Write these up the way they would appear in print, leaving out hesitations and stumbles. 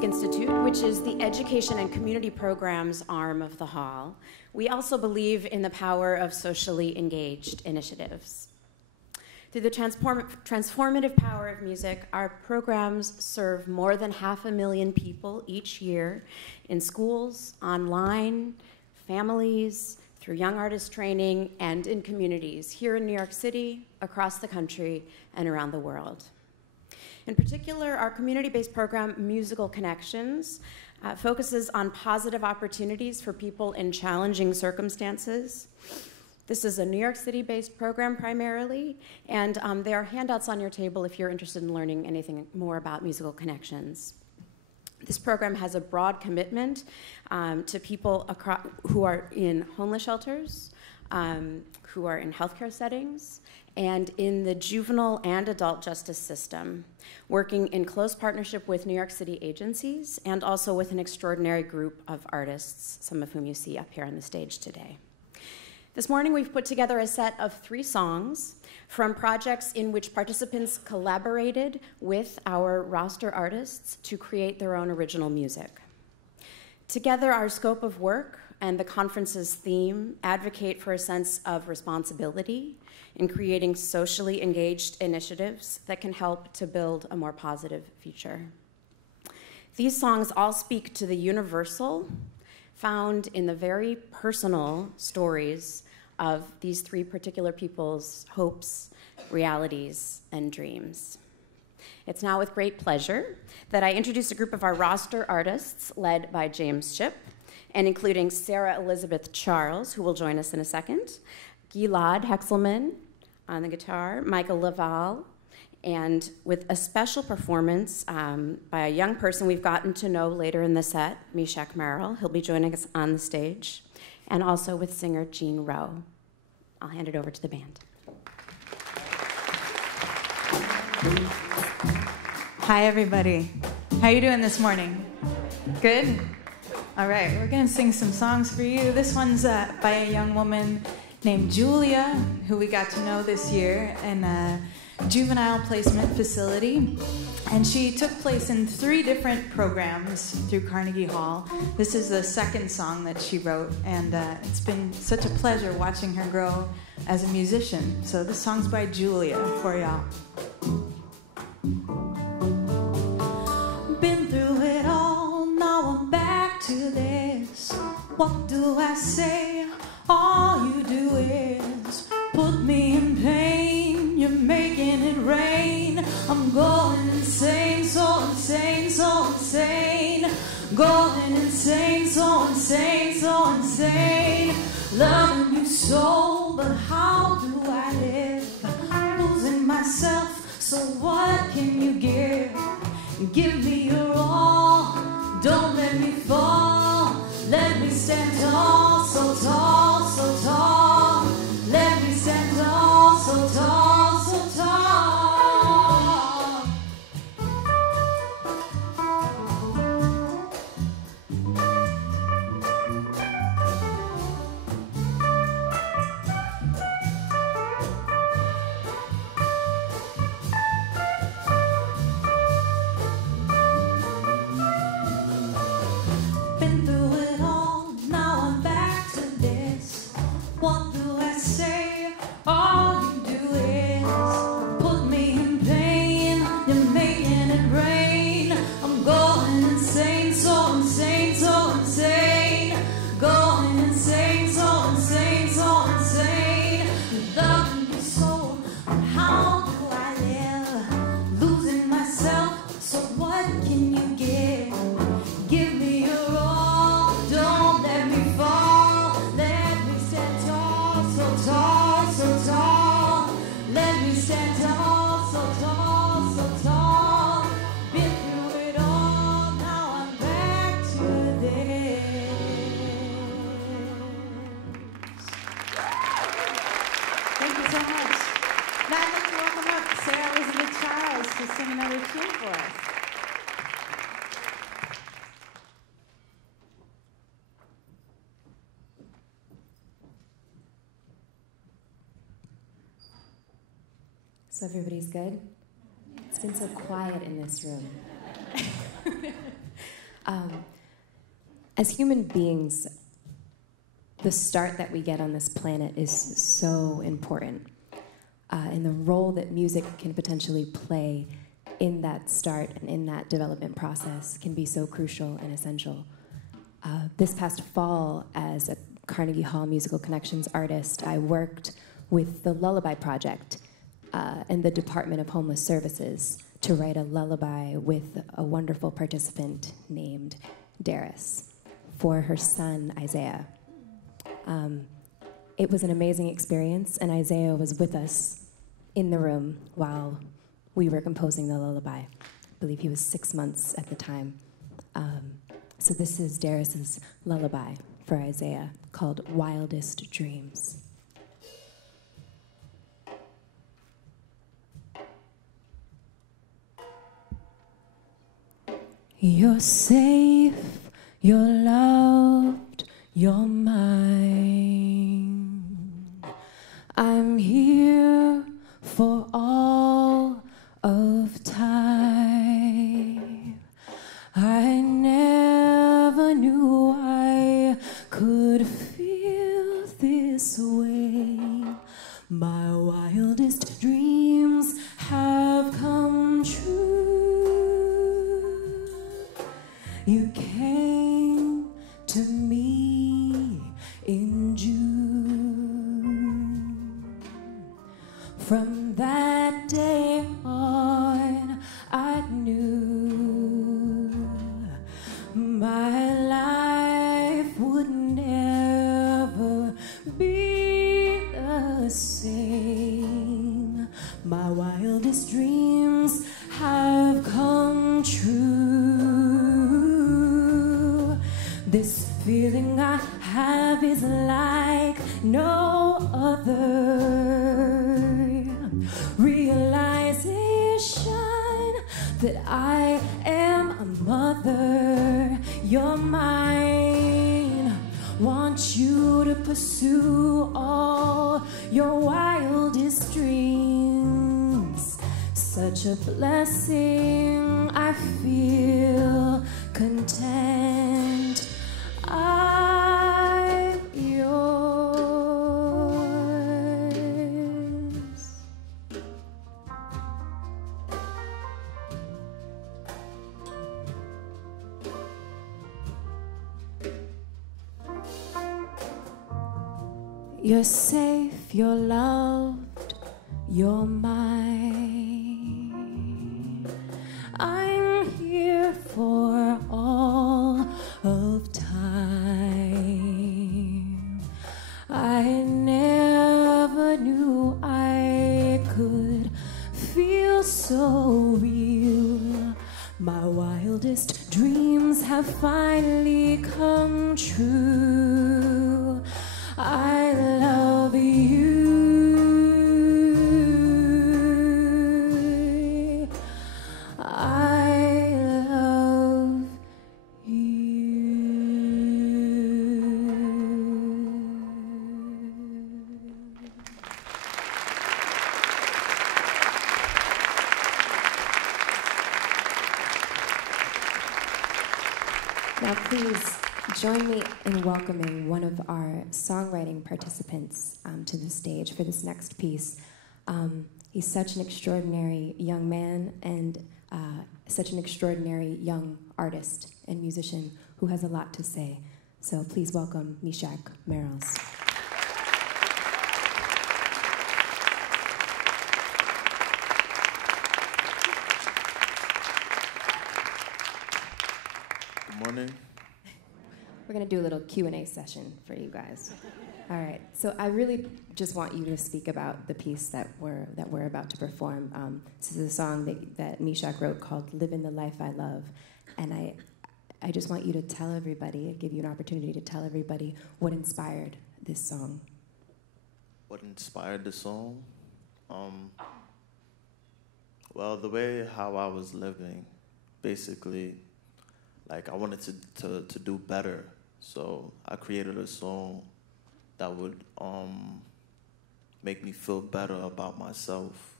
Music Institute, which is the education and community programs arm of the Hall, we also believe in the power of socially engaged initiatives. Through the transformative power of music, our programs serve more than 500,000 people each year in schools, online, families, through young artist training, and in communities here in New York City, across the country, and around the world. In particular, our community-based program, Musical Connections, focuses on positive opportunities for people in challenging circumstances. This is a New York City-based program primarily, and there are handouts on your table if you're interested in learning anything more about Musical Connections. This program has a broad commitment to people who are in homeless shelters, who are in healthcare settings, and in the juvenile and adult justice system, working in close partnership with New York City agencies and also with an extraordinary group of artists, some of whom you see up here on the stage today. This morning, we've put together a set of 3 songs from projects in which participants collaborated with our roster artists to create their own original music. Together, our scope of work and the conference's theme advocate for a sense of responsibility in creating socially engaged initiatives that can help to build a more positive future. These songs all speak to the universal found in the very personal stories of these 3 particular people's hopes, realities, and dreams. It's now with great pleasure that I introduce a group of our roster artists led by James Shipp, and including Sarah Elizabeth Charles, who will join us in a second, Gilad Hexelman on the guitar, Michael Laval, and with a special performance by a young person we've gotten to know later in the set, Meshach Merrill. He'll be joining us on the stage, and also with singer Jean Rowe. I'll hand it over to the band. Hi, everybody. How you doing this morning? Good? All right, we're gonna sing some songs for you. This one's by a young woman named Julia, who we got to know this year in a juvenile placement facility. And she took place in 3 different programs through Carnegie Hall. This is the 2nd song that she wrote, and it's been such a pleasure watching her grow as a musician. So this song's by Julia for y'all. Been through it all, now I'm back to this. What do I say? All you do is put me in pain. You're making it rain. I'm going insane, so insane, so insane. Going insane, so insane, so insane. Loving you so, but how do I live? Losing myself, so what can you give? Give me your all, don't let me fall. Let me stand tall, so tall, so tall. Let me stand tall, so tall, so tall. Been through it all, now I'm back to this. What do I say? All you do is put me in pain. You're making it rain. I'm going insane, so insane, so insane. Going insane, so insane, so insane. Loving you so, but how do I live? Losing myself, so what can you give? Give me your all, don't let me fall. Let me stand tall, so tall, so tall. Let me stand tall, so tall, so tall. Been through it all, now I'm back to this. Thank you so much. Now I'd like to welcome up Sarah Elizabeth Charles to sing another tune for us. So everybody's good? It's been so quiet in this room. As human beings, the start that we get on this planet is so important. And the role that music can potentially play in that start and in that development process can be so crucial and essential. This past fall, as a Carnegie Hall Musical Connections artist, I worked with the Lullaby Project and the Department of Homeless Services to write a lullaby with a wonderful participant named Darius for her son, Isaiah. It was an amazing experience, and Isaiah was with us in the room while we were composing the lullaby. I believe he was 6 months at the time. So this is Darius's lullaby for Isaiah called Wildest Dreams. You're safe, you're loved, you're mine. I'm here for all of time. I never knew I could feel this way. My wildest dreams have come true. You came to me in June. From that day on, I knew my life would never be the same. My wildest dreams have come true. This feeling I have is like no other. Realization that I am a mother. You're mine. Want you to pursue all your wildest dreams. Such a blessing, I feel content. I'm yours. You're safe, you're loved, you're mine. I'm here for all of time. I never knew I could feel so real. My wildest dreams have finally come true. I love you. I love you. Now please join me in welcoming one of our songwriting participants to the stage for this next piece. He's such an extraordinary young man and such an extraordinary young artist and musician who has a lot to say. So please welcome Mishak Merrills. Good morning. We're going to do a little Q&A session for you guys. All right. So I really just want you to speak about the piece that we're about to perform. This is a song that Mishak wrote called "Living the Life I Love," and I just want you to tell everybody, give you an opportunity to tell everybody what inspired this song. What inspired the song? Well, the way how I was living, basically, like I wanted to do better. So I created a song that would make me feel better about myself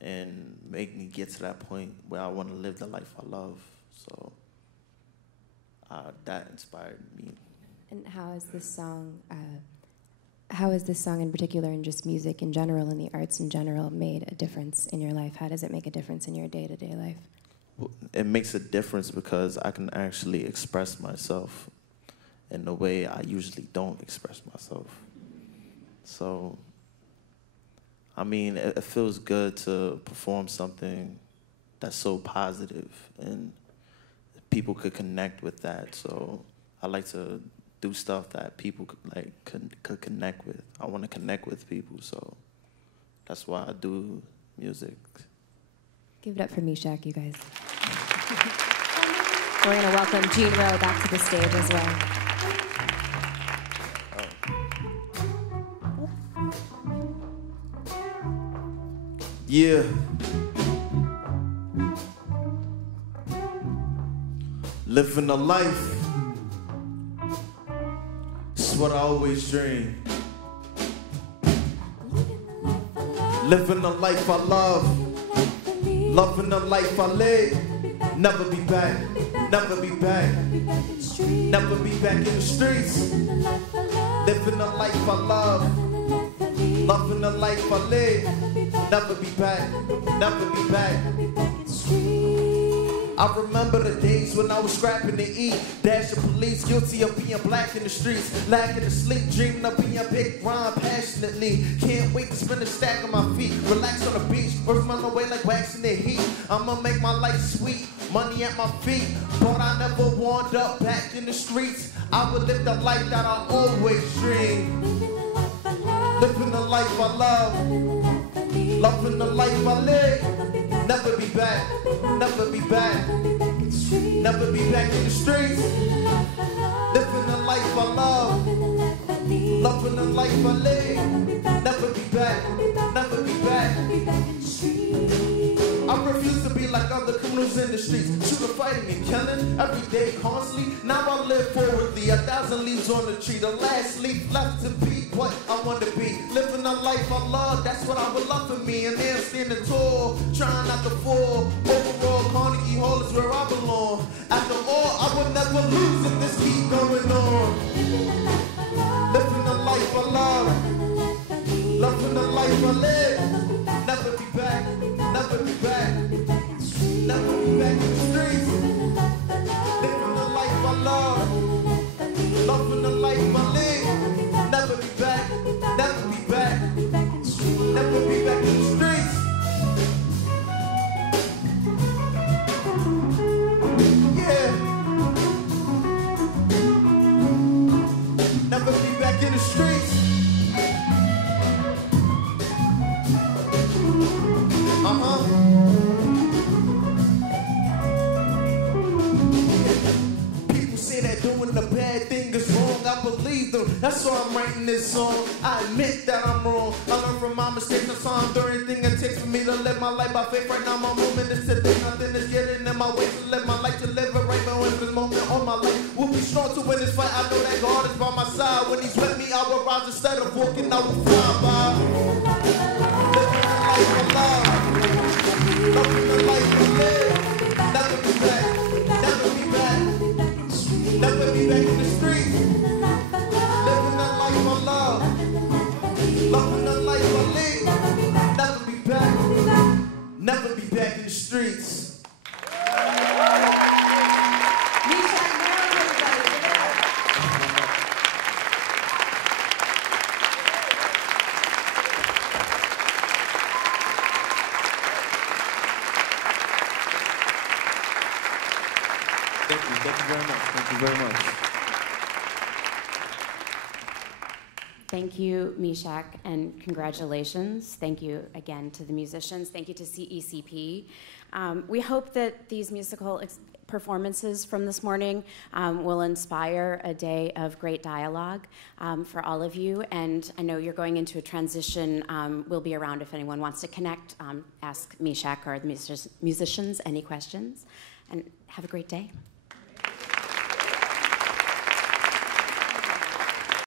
and make me get to that point where I want to live the life I love. So that inspired me. And how is this song in particular, and just music in general and the arts in general, made a difference in your life? How does it make a difference in your day-to-day life? It makes a difference because I can actually express myself in a way I usually don't express myself. So, I mean, it feels good to perform something that's so positive, and people could connect with that. So I like to do stuff that people could connect with. I want to connect with people, so that's why I do music. Give it up for Meshach, you guys. We're going to welcome Gene Rowe back to the stage as well. Yeah. Living a life, it's what I always dream. Living a life I love, loving the life I live. Never be back, never be back, never be back in the streets. Living the life I love, loving the life I live. Never be back, never be back. I remember the days when I was scrapping to eat. Dashing police, guilty of being black in the streets. Lacking to sleep, dreaming of being big rhyme passionately. Can't wait to spin a stack on my feet. Relax on the beach, or run away like waxing the heat. I'ma make my life sweet, money at my feet. But I never wound up back in the streets. I would live the life that I always dreamed. Living the life I love, loving the life I live. Never be back, never be back, never be back in the streets. Living the life I love, loving the life I live. Never be back, never be back. I refuse to be like other criminals in the streets, shooting, fighting, and killing every day, constantly. Now I live forwardly, 1,000 leaves on the tree. The last leaf left to be what I want to be. Living a life I love, that's what I would love for me. And then standing tall, trying not to fall. Overall, Carnegie Hall is where I belong. After all, I would never lose if this keep going on. Living the life I love, loving the life I live. Never be back, never be back, never be back in the streets. Living the life I love, loving the life I live. Never be back, never be back, never be back in the streets. Yeah. Never be back in the streets. People say that doing the bad thing is wrong. I believe them. That's why I'm writing this song. I admit that I'm wrong. I learn from my mistakes. That's why I'm doing anything it takes for me to live my life by faith. Right now, my moment is today. Nothing is getting in my way to live my life, to live it right now in this moment on my life. We'll be strong to win this fight. I know that God is by my side. When He's with me, I will rise instead of walking. I will fly by. Living the life I love, loving the life I live. Never be back, never be back, never be back in the streets. Living the life I love, loving the life I live. Never be back, never be back in the streets. Thank you very much. Thank you very much. Thank you, Meshach, and congratulations. Thank you again to the musicians. Thank you to CECP. We hope that these musical performances from this morning will inspire a day of great dialogue for all of you. And I know you're going into a transition. We'll be around if anyone wants to connect. Ask Meshach or the musicians any questions. And have a great day.